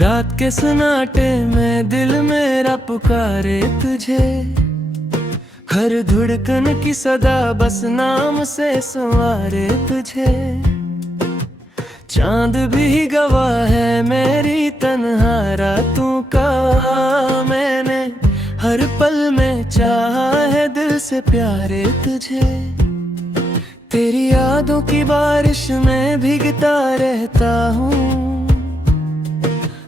रात के सन्नाटे में दिल मेरा पुकारे तुझे, हर धड़कन की सदा बस नाम से संवारे तुझे। चांद भी गवाह है मेरी तन्हा रातों का, मैंने हर पल में चाहा है दिल से प्यारे तुझे। तेरी यादों की बारिश में भीगता रहता हूँ,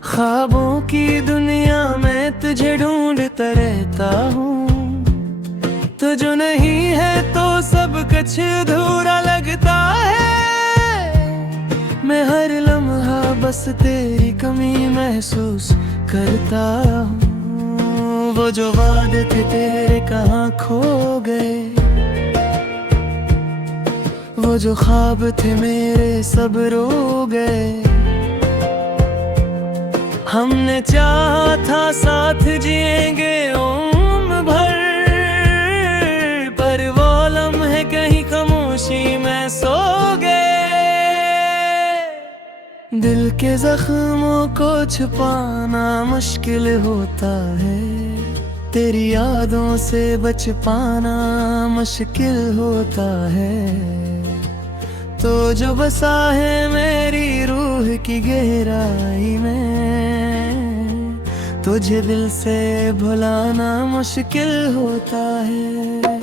ख्वाबों की दुनिया में तुझे ढूंढता रहता हूँ। तो जो नहीं है तो सब कुछ अधूरा लगता है, मैं हर लम्हा बस तेरी कमी महसूस करता हूँ। वो जो वादे थे तेरे कहाँ खो गए, वो जो ख्वाब थे मेरे सब रो गए। हमने चाहा था साथ जिएंगे उम्र भर, पर वो लम्हे कहीं खामोशी में सो गए। दिल के जख्मों को छुपाना मुश्किल होता है, तेरी यादों से बच पाना मुश्किल होता है। तो जो बसा है मेरी रूह की गहराई में, तुझे दिल से भुलाना मुश्किल होता है।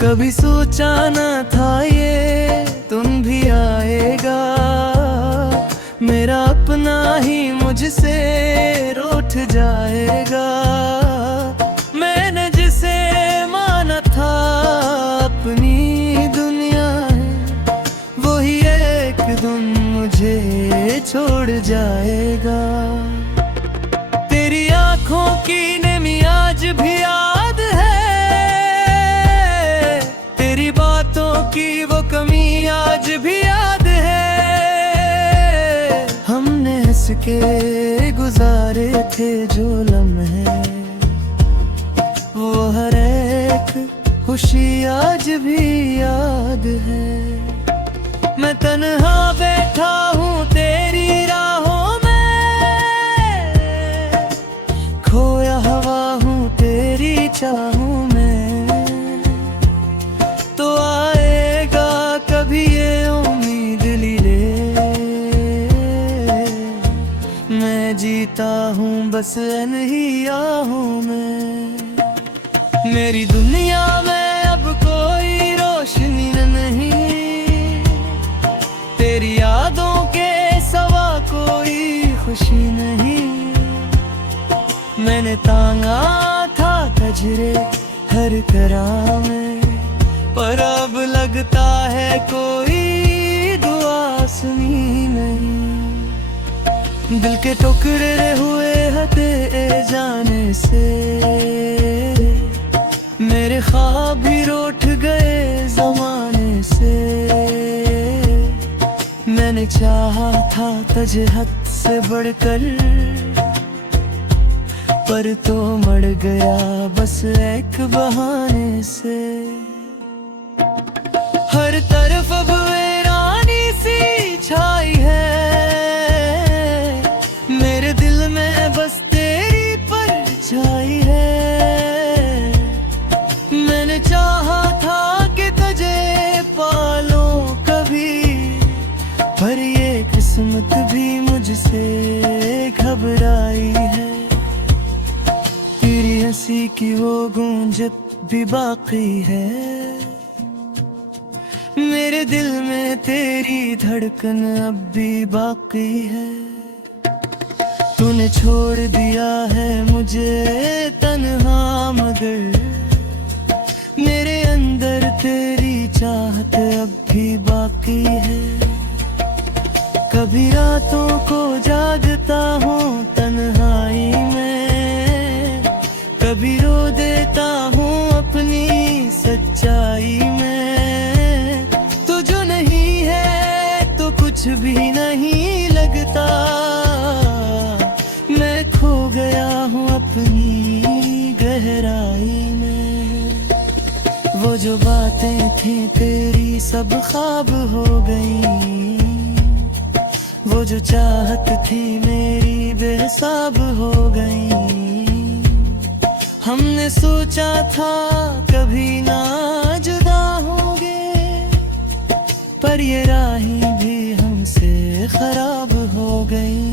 कभी सोचा न था ये तुम भी आएगा, मेरा अपना ही मुझसे रूठ जाएगा। मैंने जिसे माना था अपनी दुनिया है, वही एक दिन मुझे छोड़ जाएगा। तेरी आँखों की नमी आज भी याद है, तेरी बातों की वो कमी आज भी याद है। हमने हंस के गुजारे थे जो लम्हे, वो हर एक खुशी आज भी याद है। मैं तन्हा बैठा हूँ तेरी राहों में, खोया हवा हूँ तेरी चाहों में। तो आएगा कभी ये उम्मीद ले, मैं जीता हूँ बस इन्हीं आहों में। मेरी दुनिया में अब कोई रोशनी नहीं, तेरी यादों के सिवा कोई खुशी नहीं। मैंने तांगा था कजरे हर तरह में, पर अब लगता है कोई दुआ सुनी नहीं। दिल के टुकड़े हुए हते जाने से, मेरे ख्वाब भी रूठ गए जमाने से। मैंने चाहा था तुझे हद से बढ़कर, पर तो मर गया बस एक बहाने से। हर तरफ अब वीरानी सी छाई है, मेरे दिल में बस तेरी परछाई है। मैंने चाहा था कि तुझे पालूं कभी, पर ये किस्मत भी मुझसे घबराई है। तेरी हंसी की वो गूंज भी बाकी है, मेरे दिल में तेरी धड़कन अब भी बाकी है। तूने छोड़ दिया है मुझे तन्हा, मगर मेरे अंदर तेरी चाहत अब भी बाकी है। कभी रातों को जागता हूँ तन्हाई में, कभी रो देता हूँ अपनी सच्चाई में। तो जो नहीं है तो कुछ भी नहीं लगता, मैं खो गया हूँ अपनी गहराई में। वो जो बातें थी तेरी सब ख्वाब हो गई, वो जो चाहत थी मेरी बेहिसाब हो गई। हमने सोचा था कभी ना जुदा होंगे, पर ये राहें भी हमसे खराब हो गई।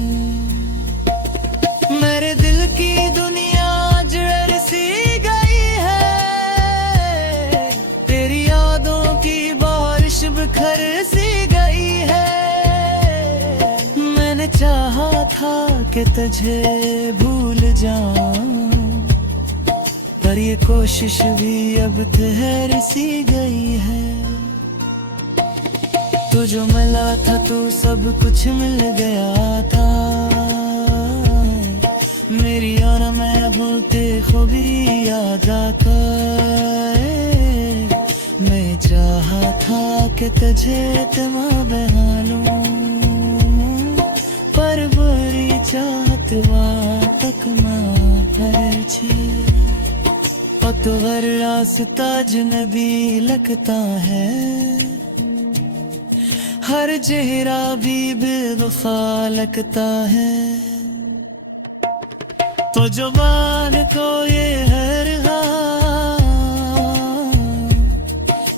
मेरे दिल की दुनिया जड़ सी गई है, तेरी यादों की बारिश बिखर सी गई है। मैंने चाहा था कि तुझे भूल जाऊं, पर ये कोशिश भी अब ठहर सी गई है। तू जो मिला था तू सब कुछ मिल गया था, मेरी और मैं भूलते खूबी याद आता। मैं चाहा था कि तुझे तमा बना लूं, पर बुरी चाहत वहाँ तक ना पहुंची। तो हर रास्ता अजनबी लगता है, हर चेहरा भी बेवफा लगता है। तो जुबान को ये हर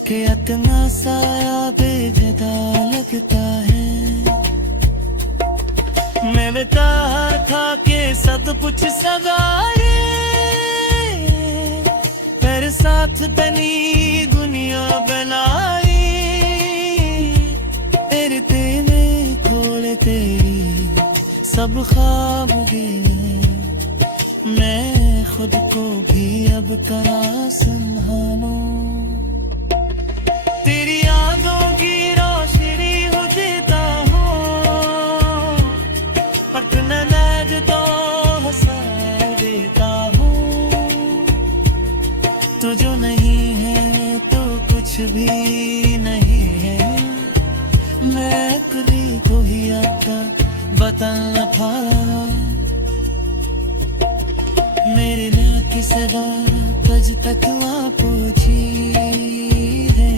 कि इतना साया बेजुदा लगता है। मैंने कहा था कि सब कुछ सवारे, तेरे साथ बनी दुनिया बनाई। तेरे तेरे खोले तेरी सब ख्वाब गए, मैं खुद को भी अब करा संभालूं। तेरी यादों की रोशनी हो देता हूँ, पर तू नैन तो हंसा देता हूँ। तो जो नहीं है तो कुछ भी नहीं है, मैं कभी को ही आपका बताना था। मेरे दिल की सदा तुझ तक आ पहुंची है,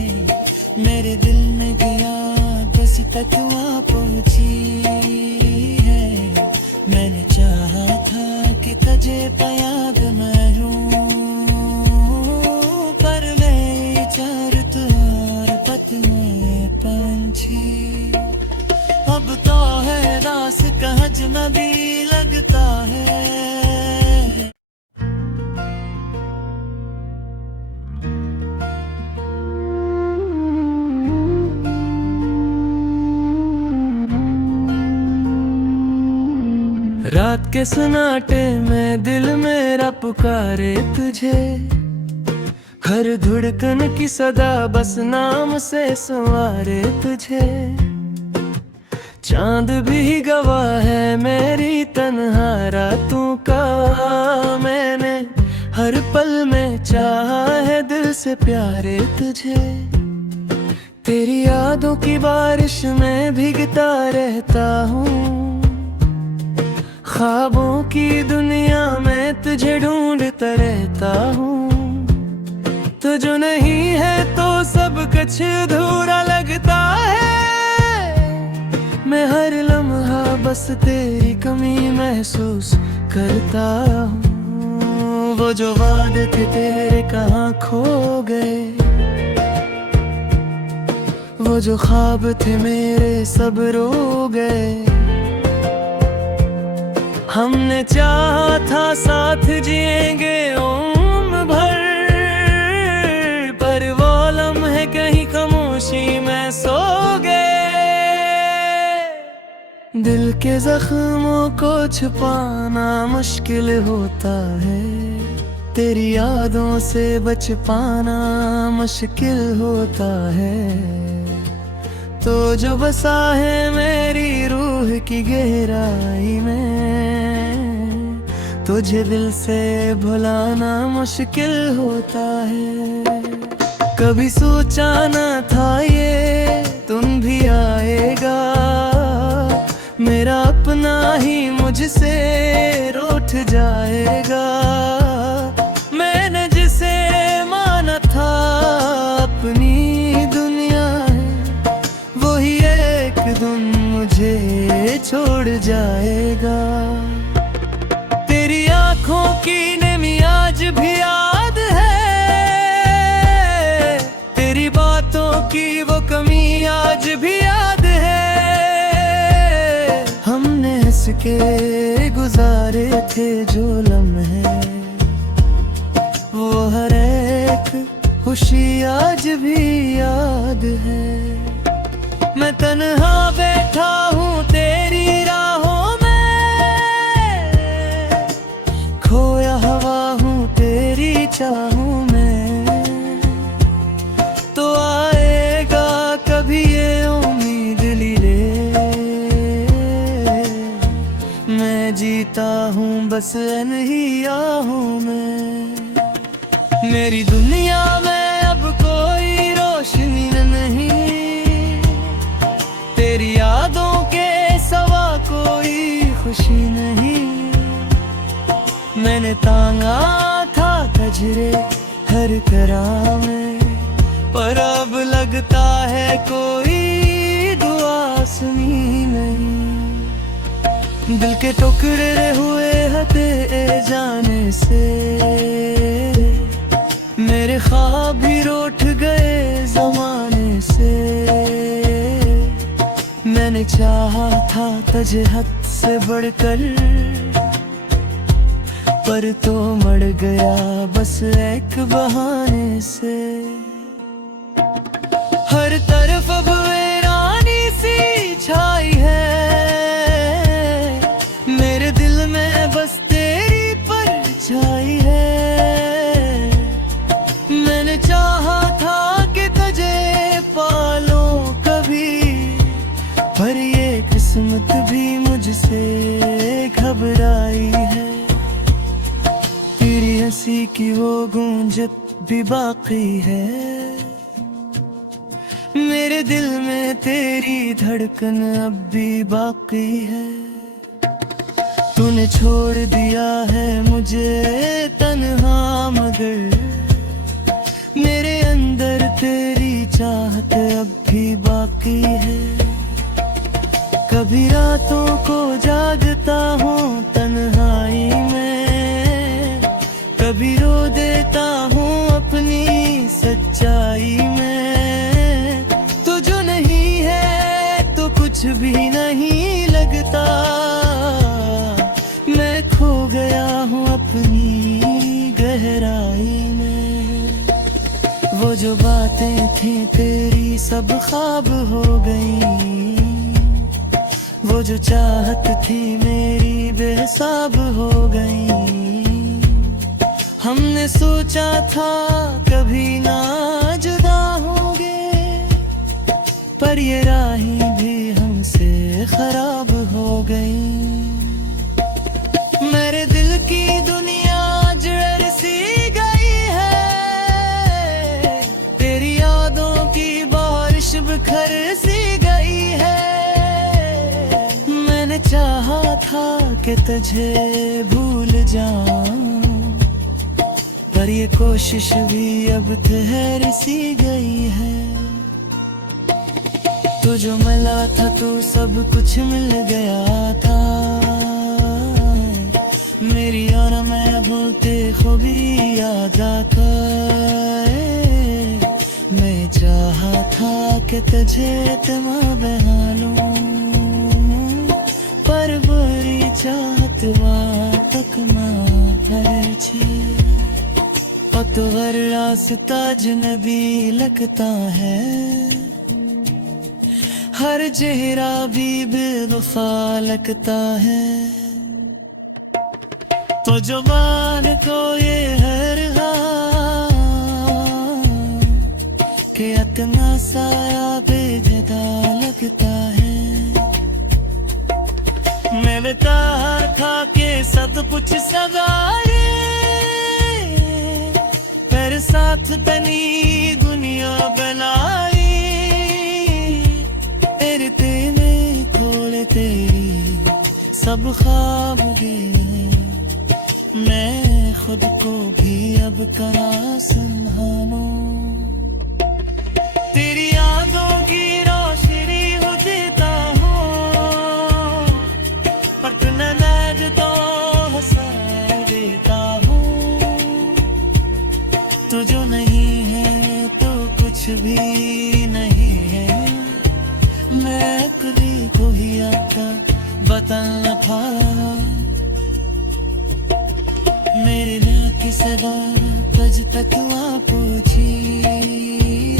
मेरे दिल में गया बस तक आ पहुंची है। मैंने चाहा था कि तुझे याद मैं हूँ, पर मैं चार तुहार पत में पंछी। अब तो है दास का अजनबी लगता है। रात के सन्नाटे में दिल मेरा पुकारे तुझे, हर धड़कन की सदा बस नाम से संवारे तुझे। चांद भी गवाह है मेरी तन्हा रातों का, मैंने हर पल में चाहा है दिल से प्यारे तुझे। तेरी यादों की बारिश में भीगता रहता हूँ, ख्वाबों की दुनिया में तुझे ढूंढता रहता हूँ। तो जो नहीं है तो सब कुछ अधूरा लगता है, मैं हर लम्हा बस तेरी कमी महसूस करता हूँ। वो जो वादे थे तेरे कहाँ खो गए, वो जो ख्वाब थे मेरे सब रो गए। हमने चाहा था साथ जिएंगे उम्र भर, पर वो लम्हे कहीं खामोशी में सो गए। दिल के जख्मों को छुपाना मुश्किल होता है, तेरी यादों से बच पाना मुश्किल होता है। तो जो बसा है मेरी रूह की गहराई में, तुझे दिल से भुलाना मुश्किल होता है। कभी सोचा न था ये तुम भी आएगा, मेरा अपना ही मुझसे रूठ जाएगा। मैंने जिसे माना था अपनी दुनिया है, वही एक दिन मुझे जाएगा। तेरी आंखों की नमी आज भी याद है, तेरी बातों की वो कमी आज भी याद है। हमने हंस के गुजारे थे जो लम्हे, वो हर एक खुशी आज भी याद है। मैं तन्हा बैठा हूँ तेरी राहों में, खोया हवा हूँ तेरी चाहों में। तो आएगा कभी ये उम्मीद ली ले, मैं जीता हूँ बस इन्हीं आहों में। मेरी दुनिया में अब कोई रोशनी नहीं, तेरी यादों के सिवा कोई खुशी नहीं। मैंने तांगा था कजरे हर करा में, पर अब लगता है कोई दुआ सुनी नहीं। दिल के टुकड़े हुए हते जाने से, मेरे ख्वाब भी रूठ गए जमाने से। मैंने चाहा था तुझे हद से बढ़कर, पर तो मर गया बस एक बहाने से। हर तरफ अब वीरानी सी छाई है, मेरे दिल में बस तेरी परछाई है। मैंने चाहा था कि तुझे पालूं कभी, पर ये किस्मत भी मुझसे घबराई है। तेरी हंसी की वो गूंज भी बाकी है, मेरे दिल में तेरी धड़कन अब भी बाकी है। तूने छोड़ दिया है मुझे तन्हा, मगर मेरे अंदर तेरी चाहत अब भी बाकी है। कभी रातों को जागता हूँ तन्हाई में, कभी रो देता हूँ अपनी सच्चाई में। तू जो नहीं है तो कुछ भी नहीं लगता, मैं खो गया हूँ अपनी गहराई में। वो जो बातें थी तेरी सब ख्वाब हो गई, वो जो चाहत थी मेरी बेहिसाब हो गई। हमने सोचा था कभी ना जुदा होंगे, पर ये राहें भी हमसे खराब हो गई। मेरे दिल की दुनिया जड़ सी गई है, तेरी यादों की बारिश बिखर सी गई है। मैंने चाहा था कि तुझे भूल जाऊं, पर ये कोशिश भी अब ठहर सी गई है। तू जो मिला था तू सब कुछ मिल गया था, मेरी और मैं भूलते खूबी याद आता। मैं चाहा था कि तुझे तमा बना लूं, पर बुरी चाहत तक मार छे। और तो हर रास्ता अजनबी लगता है, हर चेहरा भी बेवफा लगता है। तो जुबान को ये हर कि इतना साया बेजदा लगता है। मिलता था कि सब कुछ सवारे, पर साथ तनी दुनिया बनाई। तेरे तेरे खोले तेरी सब ख्वाब गए, मैं खुद को भी अब करा संभालूं। तेरी यादों की रोशनी हो देता हूँ, की सदा तज तक वहाँ पहुँची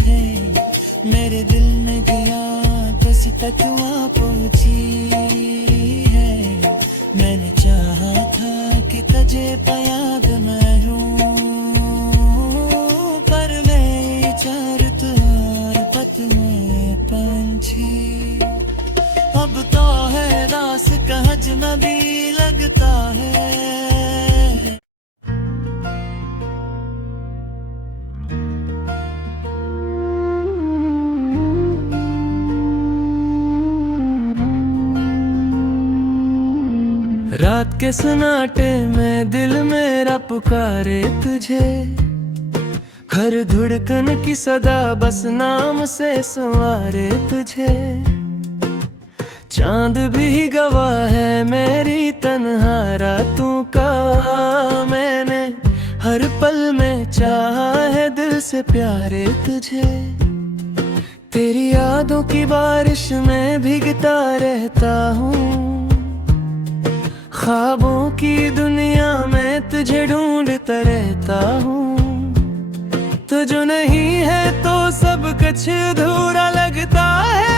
है, मेरे दिल में दिया तज तक वहाँ पहुँची है। मैंने चाहा था कि तुझे याद मैं हूँ, पर मैं चार तुहार पत में पंछी। अब तो है दास का अजनबी लगता है। रात के सन्नाटे में दिल मेरा पुकारे तुझे, हर धड़कन की सदा बस नाम से संवारे तुझे। चांद भी गवाह है मेरी तन्हा रातों का, मैंने हर पल में चाहा है दिल से प्यारे तुझे। तेरी यादों की बारिश में भीगता रहता हूँ, ख्वाबों की दुनिया में तुझे ढूंढता रहता हूँ। तो जो नहीं है तो सब कुछ अधूरा लगता है,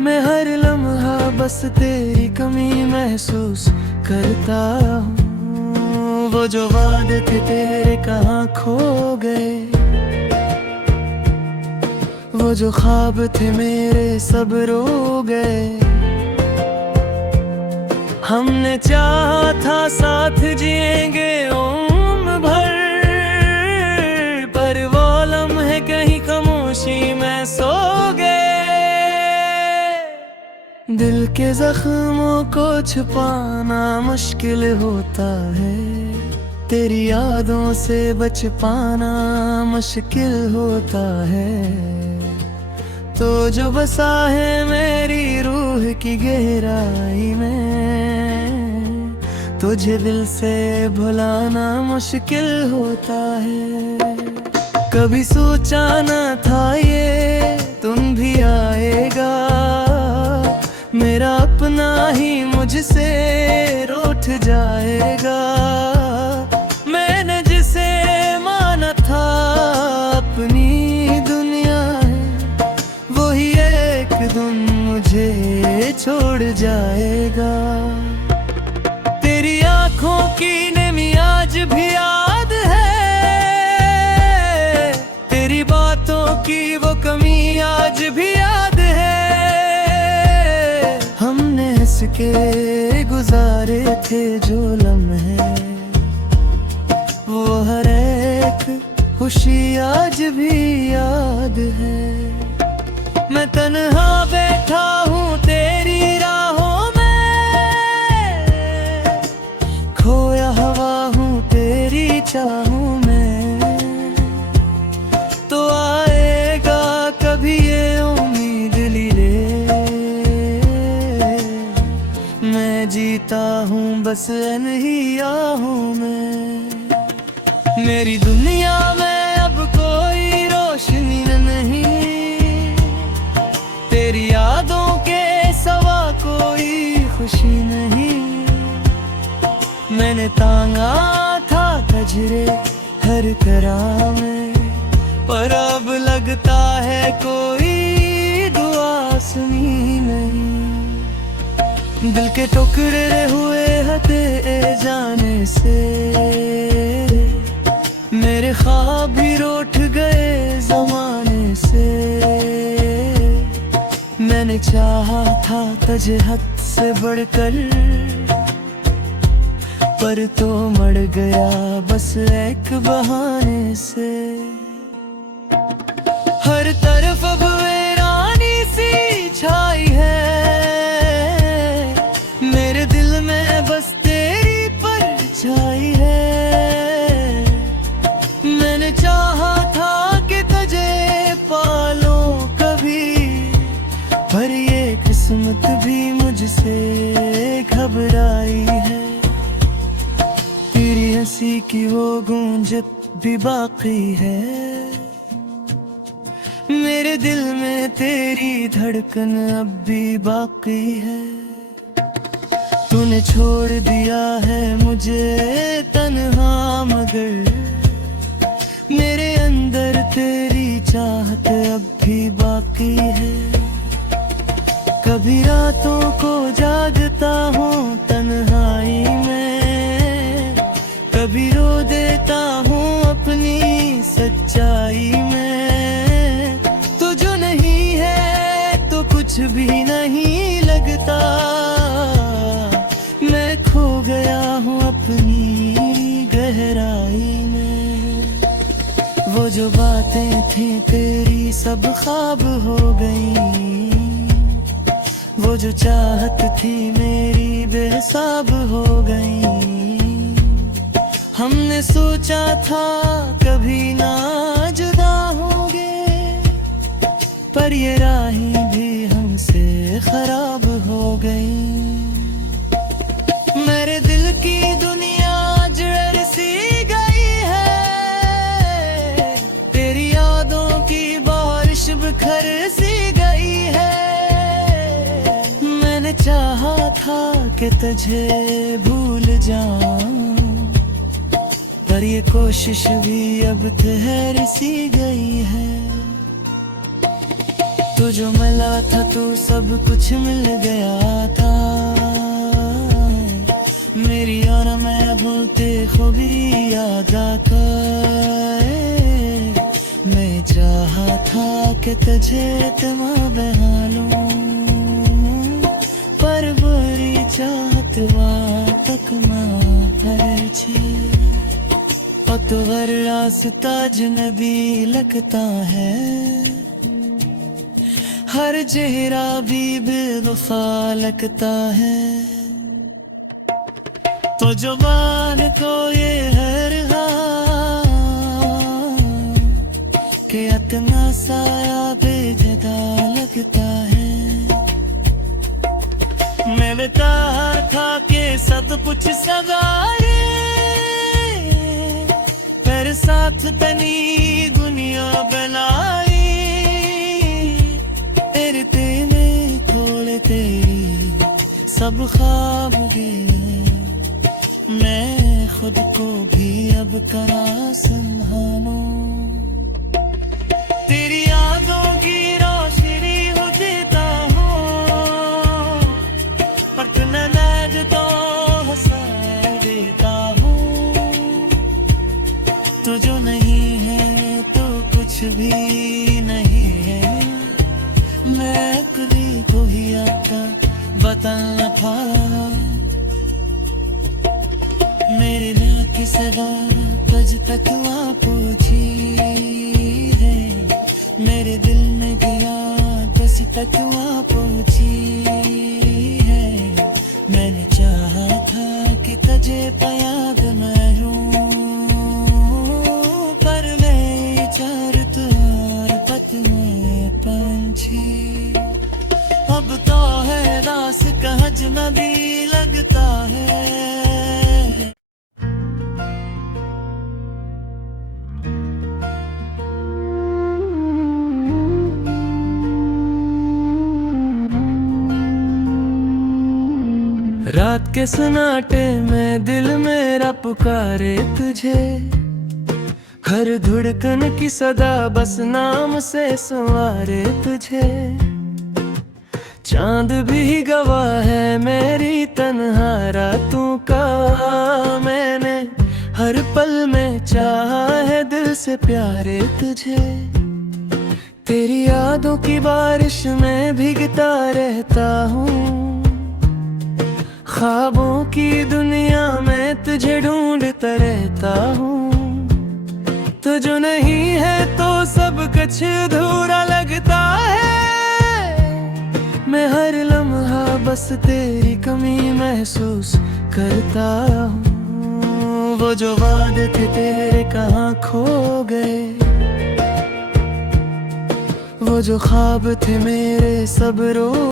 मैं हर लम्हा बस तेरी कमी महसूस करता हूँ। वो जो वादे थे तेरे कहाँ खो गए, वो जो ख्वाब थे मेरे सब रो गए। हमने चाहा था साथ जिएंगे उम्र भर, पर वो लम्हे कहीं खामोशी में सो गए। दिल के जख्मों को छुपाना मुश्किल होता है, तेरी यादों से बच पाना मुश्किल होता है। तो जो बसा है मेरी रूह की गहराई में, तुझे दिल से भुलाना मुश्किल होता है। कभी सोचा न था ये तुम भी आएगा, मेरा अपना ही मुझसे रूठ जाएगा। मैंने जिसे माना था अपनी दुनिया है, वही एक दिन मुझे छोड़ जाएगा। तेरी आंखों की नमी आज भी याद है, तेरी बातों की वो कमी आज भी याद है। हमने हंस के गुजारे थे जो लम्हे, वो हर एक खुशी आज भी याद है। मैं तन्हा बैठा हूँ तेरी राहों में, खोया हवा हूँ तेरी चाहों में। तो आएगा कभी ये उम्मीद ली ले, मैं जीता हूँ बस इन्हीं आहों में। मेरी दुनिया में अब कोई रोशनी नहीं, तेरी यादों के सवा कोई खुशी नहीं। मैंने तांगा था कजरे हर तरह में, पर अब लगता है कोई दुआ सुनी नहीं। दिल के टुकड़े हुए हते जाने से, मेरे ख्वाब भी रूठ गए जमाने से। मैंने चाहा था तुझे हद से बढ़कर, पर तो मर गया बस एक बहाने से। हर तरफ अब वीरानी सी छाई है, मेरे दिल में बस तेरी परछाई है। मैंने चाहा था कि तुझे पालूं कभी, पर ये किस्मत भी मुझसे घबराई है। तेरी हंसी की वो गूंज भी बाकी है, मेरे दिल में तेरी धड़कन अब भी बाकी है। तूने छोड़ दिया है मुझे तन्हा भी रो देता हूँ अपनी सच्चाई में। तू जो नहीं है तो कुछ भी नहीं लगता। मैं खो गया हूँ अपनी गहराई में। वो जो बातें थी तेरी सब ख्वाब हो गई। वो जो चाहत थी मेरी बेहिसाब हो गई। हमने सोचा था कभी ना जुदा होंगे, पर ये राहें भी हमसे खराब हो गई। मेरे दिल की दुनिया जड़ सी गई है। तेरी यादों की बारिश बिखर सी गई है। मैंने चाहा था कि तुझे भूल जाऊं, पर ये कोशिश भी अब ठहर सी गई है। तू जो मिला था तू सब कुछ मिल गया था। मेरी और मैं भूलते खूबी याद आता। मैं चाहा था कि तुझे तमा बहालूं, पर बुरी चाहत तक मार छे। तो हर रास्ता अजनबी लगता है, हर चेहरा भी बेवफा लगता है। तो जुबान को ये हर कि इतना साया बेजदा लगता है। मिलता था कि सब कुछ सवारे, पर साथ तनी दुनिया बनाई। तेरे में थोड़े तेरी सब ख्वाब गए। मैं खुद को भी अब करा संभालूं। तेरी यादों की रोशनी हो देता हूँ, पर तू नैद तो हंसा देता हूँ। तो जो नहीं है तो कुछ भी नहीं है। मैं कभी को ही आपका बता न पाया। मेरे नाम की सदा तुझ तक आ पहुंची है। मेरे दिल में गया बस तक आ पहुंची है। मैंने चाहा था कि तुझे याद मैं हूँ, पर मैं चार तुहार पत में पंछी। अब तो है दास का अजनबी लगता है। रात के सन्नाटे में दिल मेरा पुकारे तुझे। हर धड़कन की सदा बस नाम से संवारे तुझे। चांद भी गवाह है मेरी तन्हा रातों का। मैंने हर पल में चाहा है दिल से प्यारे तुझे। तेरी यादों की बारिश में भीगता रहता हूँ। ख्वाबों की दुनिया में तुझे ढूंढता रहता हूँ। तू जो नहीं है तो सब कुछ अधूरा लगता है। मैं हर लम्हा बस तेरी कमी महसूस करता हूँ। वो जो वादे थे तेरे कहाँ खो गए। वो जो ख्वाब थे मेरे सब रो